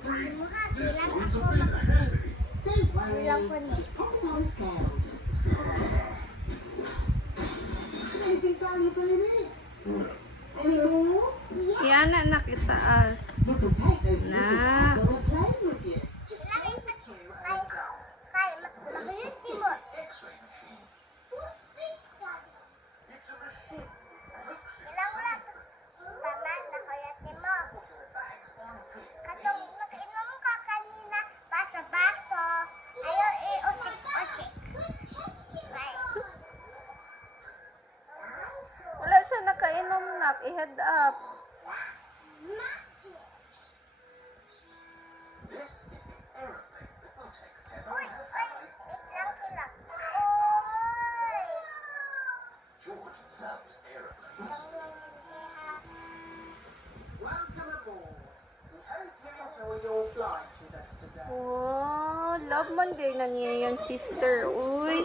Kailan ako mag-play? Walang ko na. Yan na nakitaas. Na. Wala siya nakainom nak. I-head up. This is the aeroplane that will take Peppa Uy! and her Uy! family. Wait lang. Uy! George loves aeroplanes. Welcome aboard. We hope you enjoy your flight with us today. Oh, love man din na niya yung sister. Uy,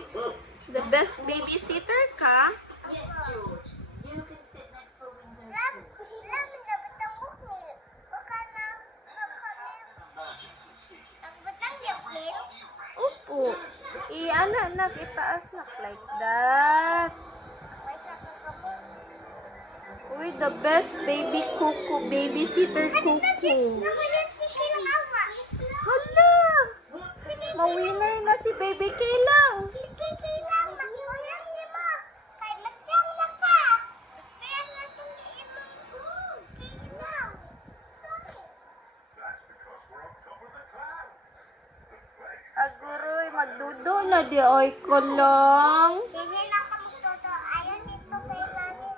the best babysitter ka? Yes, George. You can sit next for window Lam, two. dapat ang bukni. Baka na, Emergency speaking. ang batang yakin. Opo. I-ano nak, itaas nak like that. May sakang kamo. Uy, the best baby kuku, babysitter kuku. Nakayan si Kilang Awa. Hala! Ma-winner na si baby Kaylang. Si Kilang, makuyan ni mo. Kay mas siyang na ka. Kaya nga itong imong Kilang. That's because we're on top of the clouds. The plane. Aguroy, magdudo na di ay ko lang. Sige na ka magtuto. Ayaw dito kay Mami.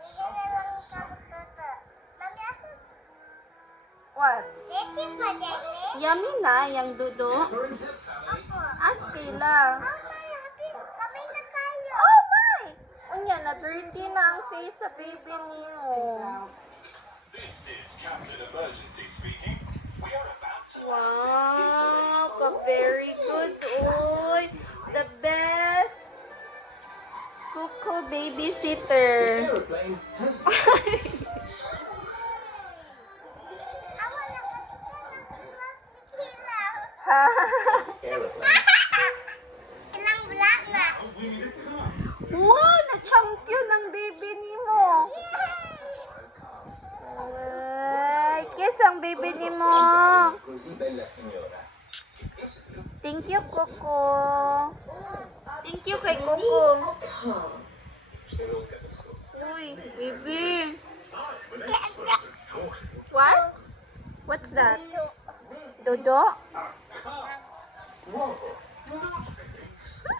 Sige na lang ka magtuto. Mami, asa? What? Dito pa, Jenny? Yummy na, yung dudo. Peppa and her family. Opo. Aski lang. Oh, my, happy. Kami na kayo. Oh my! Unya, na-dirty na ang face sa baby niyo. This is Captain Emergency speaking. We are about to Wow, ka-very good. Uy, the best kuku babysitter. aeroplane has Awa na ka kita ng Kilang. aeroplane. Ilang black na. We need a car. Wow, na-champion ang baby ni mo. Ay, kiss ang baby ni mo. Così bella signora. Che piace più. Thank you, Coco. Thank you kay Coco. Non capisco. Uy, baby. I'm an expert at talking. What? What's that? Dodo? Whoa, not eggs. A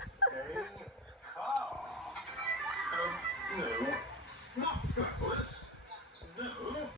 car. No, not flowers. No.